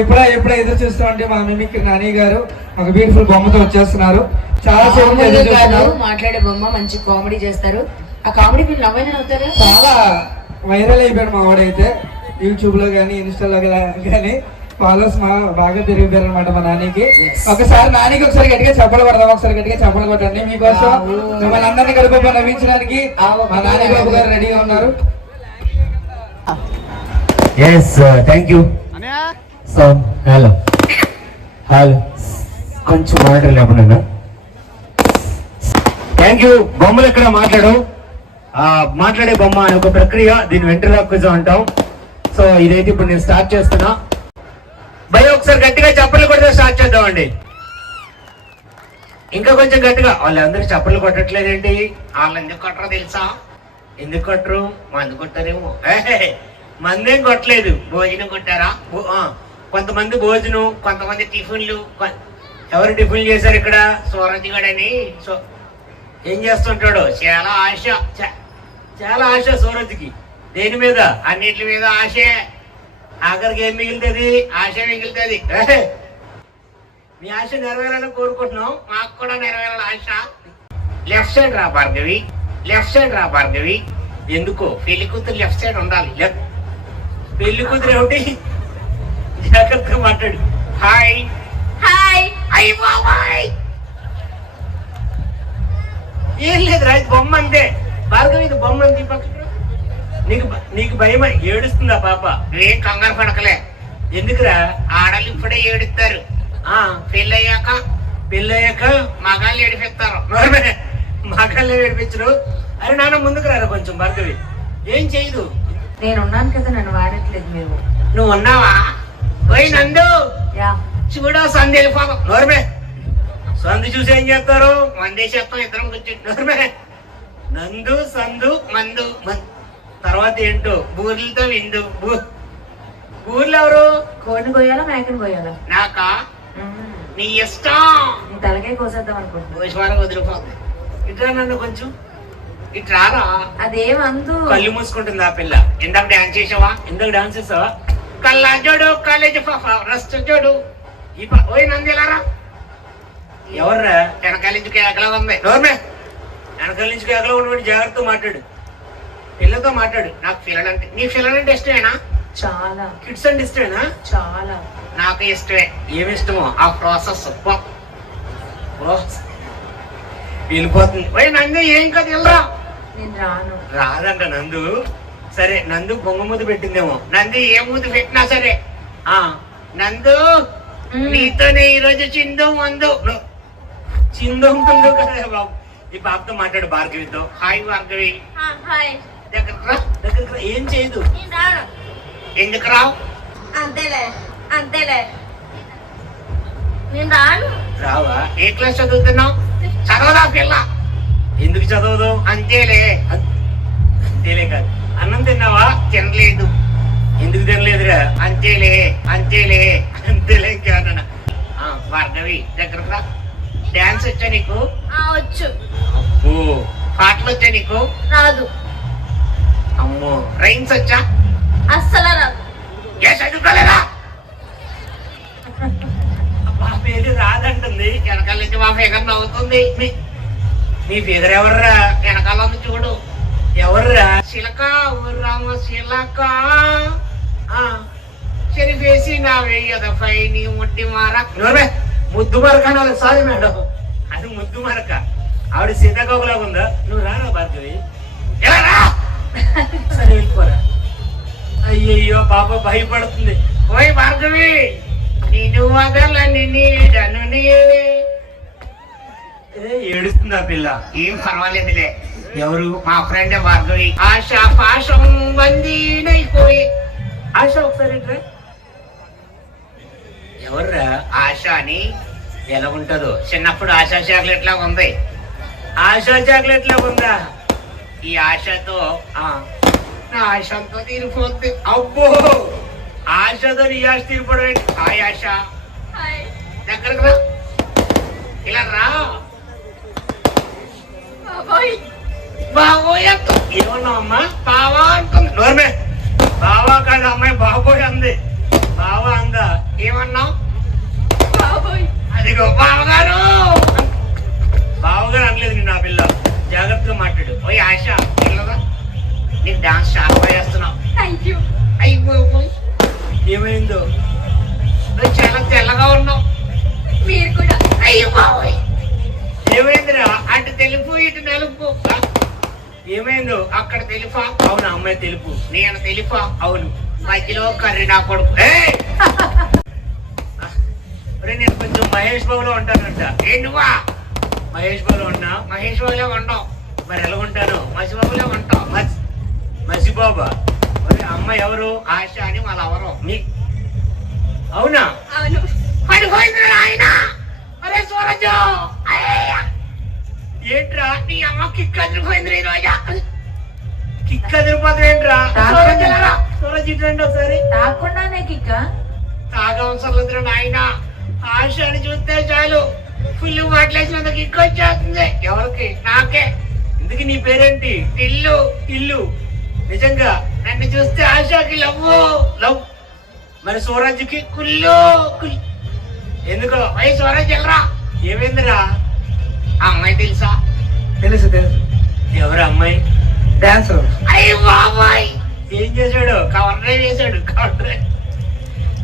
ఎప్పుడా ఎప్పుడా ఎదురు చూస్తూ ఉంటే మా మిమిక్రీ నాని గారు ఒక బ్యూటిఫుల్ బొమ్మతో వచ్చేస్తున్నారు. చాలా సేపు మాట్లాడే బొమ్మ మంచి కామెడీ చేస్తారు. ఆ కామెడీ మీరు నవ్వైనా అవుతారా చాలా వైరల్ అయిపోయాడు మా వాడైతే. యూట్యూబ్లో కానీ ఇన్స్టాలో కానీ ఫాలోవర్స్ మా బాగా పెరిగిపోయారు అనమాట మా నానికి. ఒకసారి నానికి ఒకసారి గట్టిగా చెప్పలు కొడదాం ఒకసారి గట్టిగా చెప్పలు కొట్టండి మీకోసం. మిమ్మల్ని అందరినీ కడుపు నవ్వించడానికి. మా నాని బాబు గారు రెడీగా ఉన్నారు. Yes thank you hello. Hello. కొంచెం మాటలు లేకుండా థ్యాంక్ యూ బొమ్మలు ఎక్కడ మాట్లాడు? ఆ, మాట్లాడే బొమ్మ అనే ఒక ప్రక్రియ దీన్ని వెంట్రలాక్విజం అంటాం. సో ఇదైతే ఇప్పుడు నేను స్టార్ట్ చేస్తున్నా. భయ ఒకసారి గట్టిగా చప్పట్లు కొడితే స్టార్ట్ చేద్దామండి. ఇంకా కొంచెం గట్టిగా. వాళ్ళందరూ చప్పట్లు కొట్టట్లేదేంటి? వాళ్ళు ఎందుకు కొట్టరో తెలుసా? ఎందుకు కొట్టరు? మందు కొట్టారేమో. మందేం కొట్టలేదు. భోజనం కొట్టారా? కొంతమంది భోజనం కొంతమంది టిఫిన్లు ఎవరు టిఫిన్ చేశారు ఇక్కడ? సూరజ్ గడని. సో ఏం చేస్తుంటాడు? చాలా ఆశ. చాలా ఆశ సూరజ్కి. దేని మీద? అన్నిటి మీద ఆశే. ఆఖరికి ఏం మిగులుతుంది? ఆశ మిగులుతుంది. మీ ఆశ నెరవేరాలని కోరుకుంటున్నాం. మాకు కూడా నెరవేరాలి ఆశ. లెఫ్ట్ సైడ్ రా భార్గవి. లెఫ్ట్ సైడ్ రా భార్గవి. ఎందుకో? పెళ్ళి కూతురు లెఫ్ట్ సైడ్ ఉండాలి. పెళ్ళి కూతురు ఏమిటి? జాగ్రత్తగా మాట్లాడు. హాయ్ హాయ్ అయ్యి బాబాయ్ ఏం లేదు రా ఇది బొమ్మ అంతే. భార్గవి ఇది బొమ్మ అంతే. నీకు నీకు భయం ఏడుస్తుందా పాప? నువ్వేం కంగారు పడకలే. ఎందుకురా? ఆడలు ఇప్పుడే ఏడుస్తారు. ఆ. పెళ్ళయ్యాక పెళ్ళయ్యాక? మగాళ్ళు ఏడిపిస్తారు. మగాళ్ళు ఏడిపించరు? అరే నాన్న ముందుకు రారా కొంచెం భార్గవి. ఏం చేయదు? నేను ఉన్నాను కదా నన్ను వాడట్లేదు మీరు. నువ్వు ఉన్నావా ఓయ్ నందు! యా. చూడ సంధి వెళ్ళిపోదాం. నోరమే. సంధి చూసి ఏం చేస్తారు? మందే చేస్తాం ఇద్దరం కూర్చుంటే నోరమే. నందు సందు మందు. తర్వాత ఏంటో? బూర్లతో విందు. బూర్లు ఎవరు? కోడిని కోయాలా మేకని కోయాలా? నాకా. నీ ఇష్టం. తలకే కోసేద్దాం అనుకుంటున్నా. భోజనం వదిలిపోతుంది ఇట్లా నన్ను కొంచెం. ఇట్రారా అదేమందు? కళ్ళు మూసుకుంటుంది ఆ పిల్ల. ఇందాక డాన్స్ చేసావా? ఇందాక డాన్స్ చేసావా? కల్లా జోడు కాలేజ్ రస్ట్ జోడు. ఈ ప- ఓయ్ నంది ఎలారా ఎవర్రా? వెనకాల నుంచి కేకలా ఉంది. నోర్మే. వెనకాల నుంచి కేకలా ఉన్నవాడు జాగ్రత్త మాట్లాడు. పిల్లతో మాట్లాడు. నాకు పిల్లలంటే నీ పిల్లలంటే ఇష్టమేనా? చాలా. కిడ్స్ అంటే ఇష్టమేనా? చాలా. నాకు ఇష్టమే. ఏమి ఇష్టమో? ఆ ప్రాసెస్ వెళ్ళిపోతుంది. ఓయ్ నంది ఏం కదా వెళ్ళరా. నేను రాను. రాదంట నందు. సరే నందు బొంగ ముద్దు పెట్టిందేమో. నంది ఏ ముద్దు పెట్టినా సరే. ఆ నందు. నీతోనే ఈ రోజు చిందు మందు. చిందు ముందు కదా బాబు. ఈ పాపతో మాట్లాడు భార్గవితో. హాయ్ భార్గవి. హాయ్. దగ్గరకు రా దగ్గరకు రా. ఏం చేయదు. ఎందుకు రావు? అంతేలే అంతేలే. నేను రాను. రావా? ఏ క్లాస్ చదువుతున్నావు? చదవదా పిల్ల? ఎందుకు చదవదు? అంతేలే. అంతేలే కాదు. అన్నం తిన్నావా? తినలేదు. ఎందుకు తినలేదురా? అంతేలే అంతేలే అంతేలే కాదన్న భార్గవి దగ్గరకు రా. డాన్స్ వచ్చా నీకు? వచ్చు. ఓ పాటలు వచ్చా నీకు? రాదు. అమ్మో రైన్స్ వచ్చా? అస్సలు రాదు. ఏ చదువుకోలేదా? మా పేరు రాదంటుంది. వెనకాల నుంచి మా ఫిగర్ నవ్వుతుంది. మీ మీ ఫిగర్ ఎవర్రా? వెనకాల ఉంది చూడు. ఎవర్రా? శిలక ఓ రామ శిలక. ఆ, చెరిపేసి నా వెయ్యదపై నీ ముట్టి మారక ముద్దు మరక నాకు సారీ మేడం. అది ముద్దు మరక. ఆవిడ సీతాకోకలాగా ఉందా? నువ్వు రారా భార్గవి? ఎలా రా? సరే వెళ్ళిపోరా. అయ్యయ్యో పాప భయపడుతుంది. ఓయ్ భార్గవి నేను వదలని నీడను నేనే. ఏ, ఏడుస్తుంది ఆ పిల్ల. ఏం పర్వాలేదులే. ఎవరు? మా ఫ్రెండ్ భార్గవి ఆశ పాశం వందీనైపోయి. ఆశ ఒకసారి. ఎవర్రా? ఆశ అని ఎలా ఉంటుందో. చిన్నప్పుడు ఆశా చాక్లెట్ లాగా ఉంది. ఆశా చాక్లెట్ లాగా ఉందా? ఈ ఆశతో ఆ నా ఆశతో తీరిపోద్ది. అబ్బో! ఆశతో నీ ఆశ తీరిపోవడం? హాయ్ ఆశ. దగ్గరకు రా. బాబోయ్ అంట ఏమన్నావు అమ్మా? బావా అంటుంది నోర్మే. బావా కాదు అమ్మాయి బాబోయ్ అంది. బావా అందా? ఏమన్నావు బాబోయ్. అదిగో బావగారు. బావగారు అనలేదు నిన్న ఆ పిల్ల. జాగ్రత్తగా మాట్లాడు. ఆశ నీకు డాన్స్ చేస్తున్నావు. అయ్యో ఏమైందో? నువ్వు చాలా తెల్లగా ఉన్నావు. ఏమైందో అక్కడ తెలుపా? అవును అమ్మాయి తెలుపు. నేను తెలుపా? అవును. మధ్యలో కర్రీ నా కొడుకు. నేను కొంచెం మహేష్ బాబులో ఉంటానంట. ఏ నువ్వా? మహేష్ బాబులో ఉన్నా? మహేష్ బాబులో ఉండవు మరి ఎలా ఉంటాను? మసిబాబులో ఉంటావు మసి మసిబాబా మరి అమ్మాయి ఎవరు? ఆశ అని వాళ్ళు ఎవరు. మీ అవునా? నీ అమ్మ కిక్ అదిరిపోయింది ఈ రోజా. కిక్ అదిరిపోతుంది ఏంట్రా? సూరజ్ ఇటు ఒకసారి? తాకుండానే కిక్క. తాగవసరం లేదు నాయన. ఆశ అని చూస్తే చాలు. ఫుల్ మాట్లాడినంత కిక్ వచ్చేస్తుంది. ఎవరికి? నాకే. ఇందుకు నీ పేరేంటి? ఇల్లు. ఇల్లు. నిజంగా? నన్ను చూస్తే ఆశకి లవ్వు. లవ్? మరి సూరజ్కి? కుళ్ళు కుల్. ఎందుకో? అయ్యి సూరజ్ వెళ్ళరా ఏమైందిరా? ఆ అమ్మాయి తెలుసా? తెలుసు తెలుసు. ఎవరు అమ్మాయి? డాన్సర్ అయ్యి బాబాయ్! ఏం చేశాడు? కవర్ డ్రైవ్ చేశాడు. Cover drive.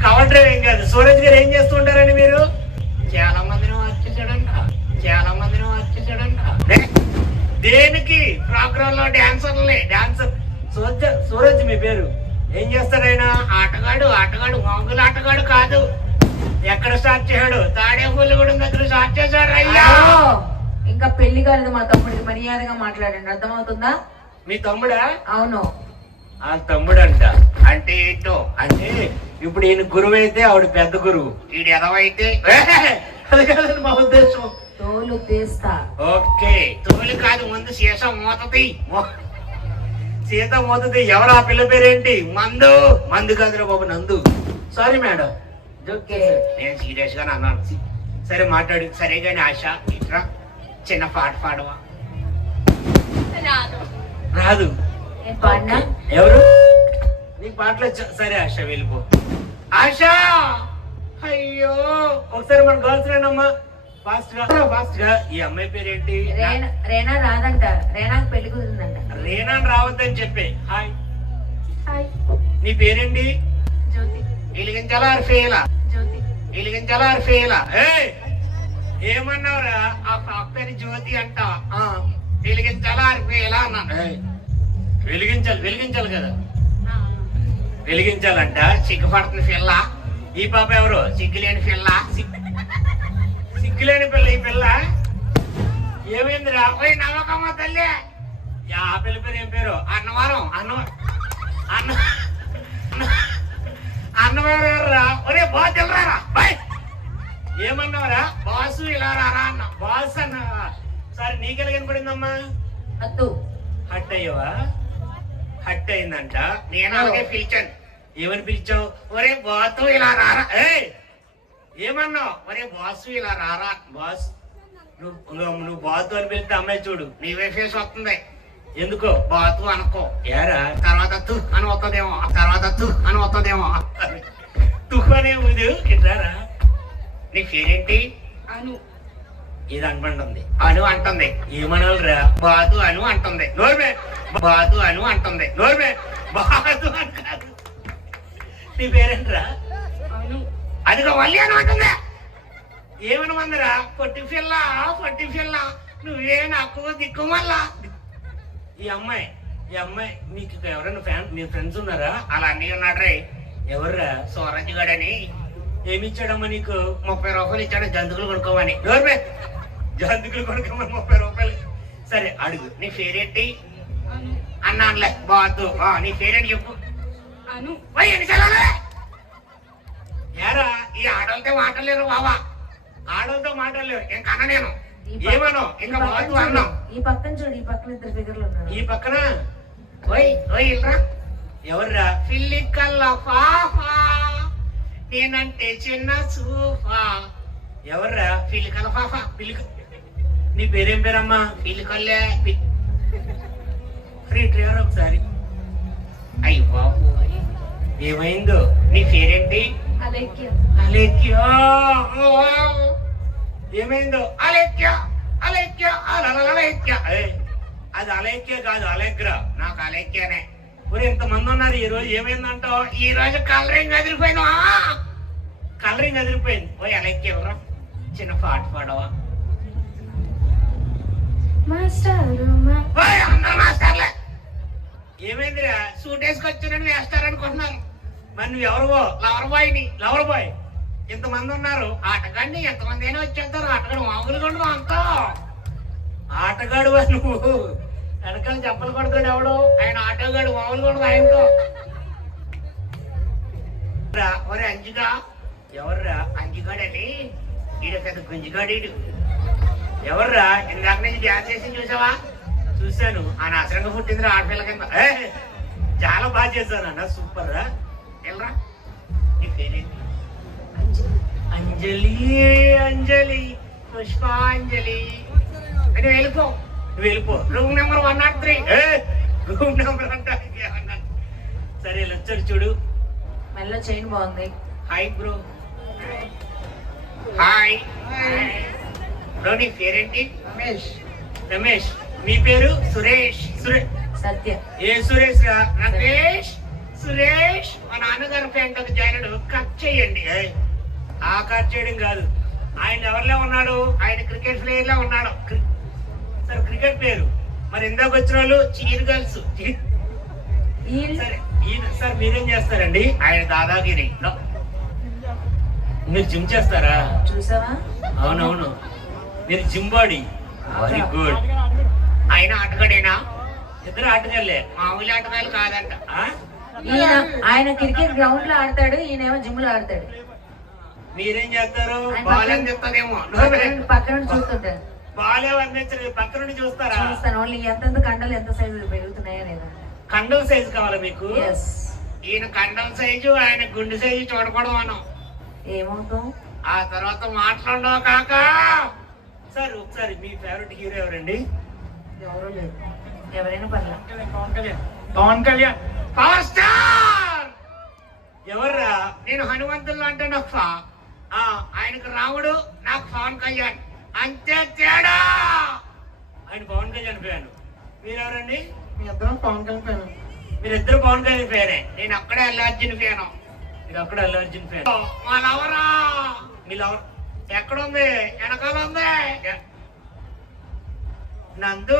కవర్ డ్రైవ్ ఏం కాదు. సూరజ్ గారు ఏం చేస్తూ ఉంటారండి మీరు? చాలా మందిని వాచ్ చేశాడంట చాలా మందిని వాచ్ చేశాడంట దే- దేనికి? ప్రోగ్రామ్లో డాన్సర్లే. డాన్సర్. సూరజ్ సూరజ్ మీ పేరు. ఏం చేస్తాడైనా ఆటగాడు ఆటగాడు మామూలు ఆటగాడు కాదు. ఎక్కడ స్టార్ట్ చేశాడు? తాడేపల్లిగూడెం దగ్గర స్టార్ట్ చేశాడు అయ్యో, ఇంకా పెళ్ళి కాలేదు మా తమ్ముడికి మర్యాదగా మాట్లాడండి. అర్థమవుతుందా? మీ తమ్ముడా? అవును. ఆ తమ్ముడు అంట అంటే ఏంటో? అంటే ఇప్పుడు ఈయన గురువు అయితే ఆవిడ పెద్ద గురువు. ఈడు ఎదవైతే? అది కాదండి మా ఉద్దేశం. తోలు తీస్తా. ఓకే. తోలి కాదు ముందు సీస మోతది. సీత మోతది. ఎవరు ఆ పిల్ల పేరేంటి? మందు. మందు కాదురా బాబు నందు. సారీ మేడం జోక్ చేశాను. నేను సీరియస్గా అన్నాను. సరే మాట్లాడు. సరే గాని ఆశ ఇట్రా. చిన్న పాట పాడవా? రాదు. ఎవరు? నీ పాటలో సరే ఆశ వెళ్ళిపో. ఆశ! అయ్యో! ఒకసారి మన గర్ల్స్ ఫ్రెండ్ అమ్మా. ఫాస్ట్గా ఫాస్ట్గా. ఈ అమ్మాయి పేరేంటి? రేనా రేనా రాదంట. రేనాకు పెళ్ళి కుదిరిందంట. రేనా రావద్దని చెప్పే. హాయ్ హాయ్ నీ పేరేంటి? జ్యోతి. వెలిగించాలా ఆరు ఫెయిలా జ్యోతి. వెలిగించాలా ఆరు ఫెయిలా ఏయ్! ఏమన్నావురా? ఆ పాప పేరు జ్యోతి అంట. ఆ, వెలిగించాలా? ఆరు ఫెయిలా అన్నాను ఏయ్, వెలిగించాలి వెలిగించాలి కదా. వెలిగించాలంట? సిగ్గుపడుతుంది పిల్ల. ఈ పాప ఎవరు? సిగ్గులేని పిల్ల. సిగ్- సిగ్గులేని పిల్ల ఈ పిల్ల. ఏమైందిరా? ఓయ్ నవ్వకమ్మ తల్లి. యా, ఆ పిల్ల పేరు ఏం పేరు? అన్నవరం. అన్న అన్న అన్నవరం ఎవర్రా? ఒరే వెళ్ళరా బయ్ ఏమన్నావురా? బాసు ఇలా రారా అన్న బాస్ అన్నావా? సరే నీకెలా కనపడిందమ్మా అత్తు. హట్ అయ్యవా? హట్ అయిందంట. నేను అలాగే పిలిచాను. ఏమని పిలిచావు? ఒరే బాతు ఇలా రారా. ఏయ్! ఏమన్నావు? ఒరే బాసు ఇలా రారా. బాస్ నువ్వు నువ్వు నువ్వు బాతు అని పిలిస్తే అమ్మాయి చూడు నీవే ఫేస్ వస్తుంది. ఎందుకో? బాతు అనుకో. ఏరా? తర్వాత తు అని వస్తుందేమో తర్వాత తు అని వస్తుందేమో తు అనే ఇది ఇట్రారా? నీ పేరేంటి అను. ఇది అనుకుంటుంది అను అంటుంది. ఏమనాలిరా బాతు అను అంటుంది. నోర్మే బాతు అను అంటుంది. నోర్మే అని కాదు నీ పేరేంట్రా? అవును అదిగో మళ్ళీ అని అంటుంది. ఏమనమందిరా? పొట్టి పిల్ల పొట్టి పిల్ల. నువ్వే నాకు దిక్కు మళ్ళా. ఈ అమ్మాయి ఈ అమ్మాయి నీకు ఎవరైనా ఫ్యాన్ నీ ఫ్రెండ్స్ ఉన్నారా? అలా అన్నీ ఉన్నాడు రే ఎవర్రా? సూరజ్ గడని. ఏమి ఇచ్చాడమ్మా నీకు? ముప్పై రూపాయలు ఇచ్చాడు జంతుకులు కొనుక్కోమని. ఎవరిమే జంతుకులు కొనుక్కోమని ముప్పై రూపాయలు. సరే అడుగు. నీ పేరేంటి? అను అన్నానులే బాతు. నీ పేరేంటి చెప్పు. ఏరా ఈ ఆడలతో మాటలేరు బావా. ఆడలతో మాటలేరు ఇంకన్నా నేను. ఈ పక్క- ఏమను ఇంకా బాతు అన్నాం ఈ పక్కన చూడు ఈ పక్కన ఇద్దరు ఫిగర్లు ఉన్నారు. ఈ పక్కన? ఓయ్ ఓయ్ ఇల్రా ఎవర్రా? పిల్లి కల్ల పాపా నేనంటే చిన్న సూఫా ఎవర్రా? పిల్లి కల్ల పాప పిల్లి నీ పేరేం పేరమ్మా? పిల్లి కల్లే రీట్రీవర్ ఒకసారి. అయ్యి బాబు. ఏమైందో? నీ పేరేంటి? అలైక్య అలేఖ్యా. ఏమైందో? అలేఖ్యా అలేఖ్యా అలలలేఖ్యా ఏయ్, అది అలేఖ్య కాదు అలేగ్ర నాకు అలేఖ్యనే. మరి ఇంతమంది ఉన్నారు ఈ రోజు? ఏమైందంటో ఈ రోజు కలరింగ్ అదిరిపోయినా కలరింగ్ అదిరిపోయింది. ఓయ్ అలేఖ్య ఎవరా చిన్న పాట పాడవా? ఏమైందిరా? సూట్ వేసుకొచ్చానని వేస్తారు అనుకుంటున్నారు మరి నువ్వు ఎవరువో లవర్ బాయ్ని. లవర్ బాయ్ ఇంతమంది ఉన్నారు? ఆటగాడిని ఎంతమంది అయినా వచ్చేస్తారు. ఆటగాడు మామూలుగా ఉండవు అంతా ఆటగాడు నువ్వు? వెనకాల చెప్పలు కొడతాడు ఎవడు? ఆయన ఆటగాడు మామూలు కూడా ఆయనతో. రా, ఒరే అంజిగా ఎవర్రా? అంజిగాడని ఈడ పెద్ద గుంజిగాడు ఈడు ఎవర్రా ఇందాక నుంచి డ్యాన్స్ చేసి చూసావా? చూశాను. ఆ నాశనంగా పుట్టిందిరా ఆడపిల్ల కింద. చాలా బాగా చేశాను అన్న సూపర్ రా. వెళ్ళరా. నీ పేరేంటి? అంజలి. అంజలి. పుష్పాంజలి. అని వెళ్ళిపో. వెళ్ళిపో. Room number one nought three. Room number అంటా సరే వచ్చారు చూడు. మెల్ల చైన్ బాగుంది. హాయ్ బ్రో హాయ్ బ్రో నీ పేరేంటి? రమేష్. రమేష్. మీ పేరు? సురేష్. సురేష్ సత్య. ఏ సురేష్ రా? రమేష్. సురేష్. మా నాన్నగారి ఒక జాయిన్ కట్ చేయండి. ఆ కట్ చేయడం కాదు. ఆయన ఎవరిలో ఉన్నాడు? ఆయన క్రికెట్ ప్లేయర్లో ఉన్నాడు సార్ క్రికెట్ పేరు మరి ఇందాక వచ్చిన వాళ్ళు చీర్ గర్ల్స్. సరే ఈయన సార్ మీరేం చేస్తారండి? ఆయన దాదాగిరి. మీరు జిమ్ చేస్తారా? చూసావా? అవునవును. మీరు జిమ్ బాడీ. వెరీ గుడ్ ఆయన ఆటగాడేనా? ఇద్దరు ఆటగాళ్ళే. మామూలు ఆటగాళ్ళు కాదంట? ఈయన ఆయన క్రికెట్ గ్రౌండ్లో ఆడతాడు ఈయనేమో జిమ్లో ఆడతాడు. మీరేం చేస్తారు? బాల్ పక్కన- అందిస్తుందేమో పక్క నుండి- పక్క నుండి చూస్తుంటాడు బాల్ అందించరు పక్క నుండి చూస్తారా? చూస్తాను. ఓన్లీ ఎంతెంత కండలు ఎంత సైజు పెరుగుతున్నాయో కండల సైజు కావాలా మీకు? ఈయన కండల సైజు ఆయన గుండె సైజు చూడకూడదు మనం ఏమవుతాం? ఆ తర్వాత మాట్లాడవు కాక. సార్ ఒకసారి మీ ఫేవరెట్ హీరో ఎవరండి? ఎవరూ లేదు ఎవరైనా పర్లేదు. పవన్ కళ్యాణ్. పవర్ స్టార్ ఎవర్రా? నేను హనుమంతులు అంటే ఆ, ఆయనకు రాముడు నాకు పవన్ కళ్యాణ్. అంతే తేడా? ఆయన పవన్ కళ్యాణ్ ఫ్యాన్. మీరెవరండి? మీ ఇద్దరం పవన్ కళ్యాణ్ మీరిద్దరు పవన్ కళ్యాణ్ ఫ్యానే. నేను అక్కడే అల్లు అర్జున్ ఫ్యాను. మీరు అక్కడే అల్లు అర్జున్ ఫ్యాన్ మా లవరా. మీ లవర్ ఎక్కడ ఉంది వెనకాల ఉంది. నందు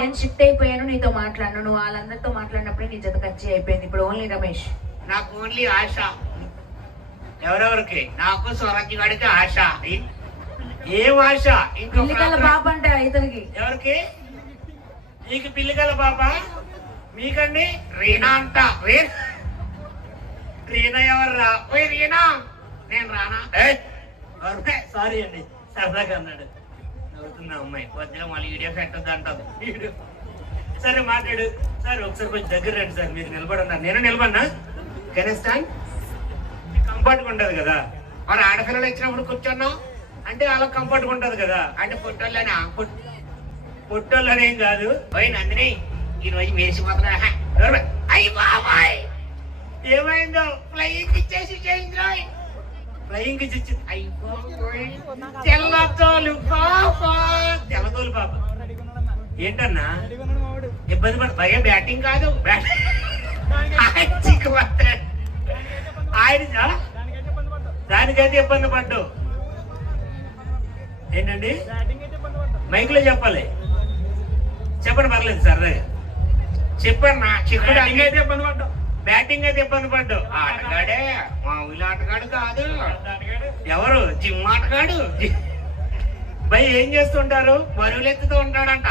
నేను షిఫ్ట్ అయిపోయాను నీతో మాట్లాడను. నువ్వు వాళ్ళందరితో మాట్లాడినప్పుడే నీ జత ఖర్చు అయిపోయింది ఇప్పుడు ఓన్లీ రమేష్. నాకు ఓన్లీ ఆశ. ఎవరెవరికి? నాకు స్వరాజ్య గాడికి ఆశ. ఏ- ఆశ ఇంకా పిల్లికల పాప అంటే ఇతనికి. ఎవరికి? నీకు పిల్లిగల పాప? మీకండి? రీనా అంట. రీనా ఎవర్రా? ఓయ్ రీనా. నేను రానా? సారీ అండి. సరదాగా అన్నాడు. నవ్వుతున్నా అమ్మాయి. వద్దున మళ్ళీ వీడియో పెట్టద్దు అంటది వీడియో సరే మాట్లాడు. సార్ ఒకసారి కొంచెం దగ్గర రండి సార్. మీరు నిలబడన్నారు నేను నిలబడినా? కెనెస్టాన్ కంఫర్ట్గా ఉండదు కదా. మరి ఆడపిల్లలు వచ్చినప్పుడు కూర్చున్నాం అంటే అలా కంఫర్ట్గా ఉంటది కదా. అంటే పొట్టోళ్ళనా పొట్- పొట్టోళ్ళనేం కాదు. పోయి నందిని ఈ రోజు మేసి మాత్రం అయ్యి బాబాయ్! ఏమైందో? ఫ్లయింగ్ ఇచ్చేసి చేయింది ఫ్లయింగ్ ఇచ్చి తెల్లతోలు పాప! తెల్లతోలు పాప. ఏంటన్నా? ఇబ్బంది పడ భయ బ్యాటింగ్ కాదు. బ్యాటింగ్ ఆయన? దానికైతే ఇబ్బంది పడ్డు ఏంటండి మైక్లో చెప్పాలి. చెప్పండి పర్లేదు సరదాగా. చెప్పన్నా చిక్కుడు అయితే ఇబ్బంది పడ్డావు. బ్యాటింగ్ అయితే ఇబ్బంది పడ్డావు. ఆటగాడే మామూలు ఆటగాడు కాదు. ఎవరు? జిమ్ ఆటగాడు. భయ్ ఏం చేస్తుంటారు? బరువులు ఎత్తుతూ ఉంటాడంట.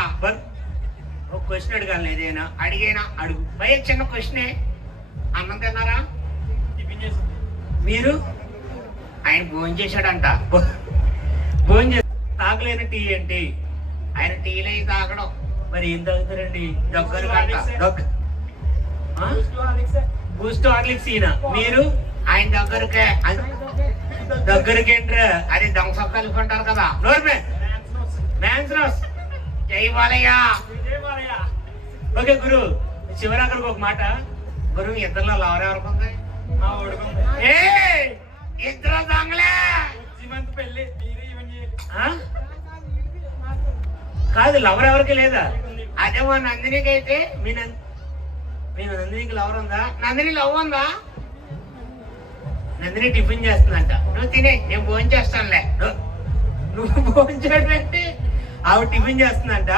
ఒక క్వశ్చన్ అడగాలి ఏదైనా. అడిగేనా? అడుగు. భయ చిన్న క్వశ్చనే అన్నం తిన్నారా? మీరు? ఆయన భోజనం చేశాడంట భోజనం తాగలేని టీ ఏంటి? ఆయన టీలో అయి తాగడం మరి ఏం తాగుతారండి? దగ్గర బూస్ట్ హార్లిక్స్. ఈయన. మీరు? ఆయన దగ్గరకే. దగ్గరికి ఏంట్రా అది దంసం కలిపి ఉంటారు కదా. నోర్మే. మ్యాన్స్ రోస్ జై బాలయ్య ఓకే గురు. చివరి అక్కడికి ఒక మాట. గురు ఇద్దరులో లవర్ ఎవరికి ఉంది? ఏ కాదు లవర్ ఎవరికి లేదా? అదేమో నందినికి అయితే మీ మీ నందినికి లవర్ ఉందా? నందిని లవ్ ఉందా? నందిని టిఫిన్ చేస్తుందంట. నువ్వు తినే నేను భోజనం చేస్తానులే నువ్వు భోజనం చేయడంటే ఆవిడ టిఫిన్ చేస్తుందంట.